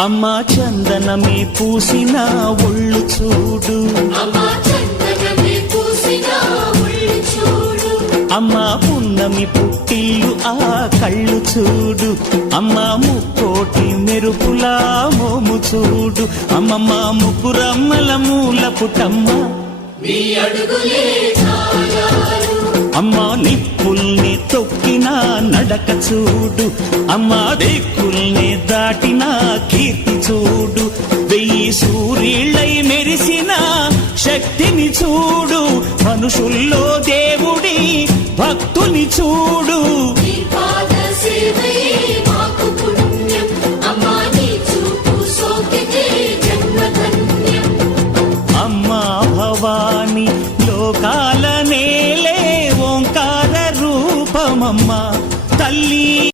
అమ్మా చందనమే పూసిన ఒళ్ళు చూడు, అమ్మా పున్నమి పుట్టిల్లు ఆ కళ్ళు చూడు, అమ్మా ముక్కోటి మెరుపులా మోము చూడు, అమ్మమ్మ ముగ్గురమ్మల మూల పుటమ్మ అమ్మా నిప్పుల్ని తొక్కిన నడక చూడు, అమ్మా దిక్కుల్ని దాటిన కీర్తి చూడు, 1000 సూర్యుళ్ళై మెరిసిన శక్తిని చూడు, మనుషుల్లో దేవుడి భక్తుని చూడు.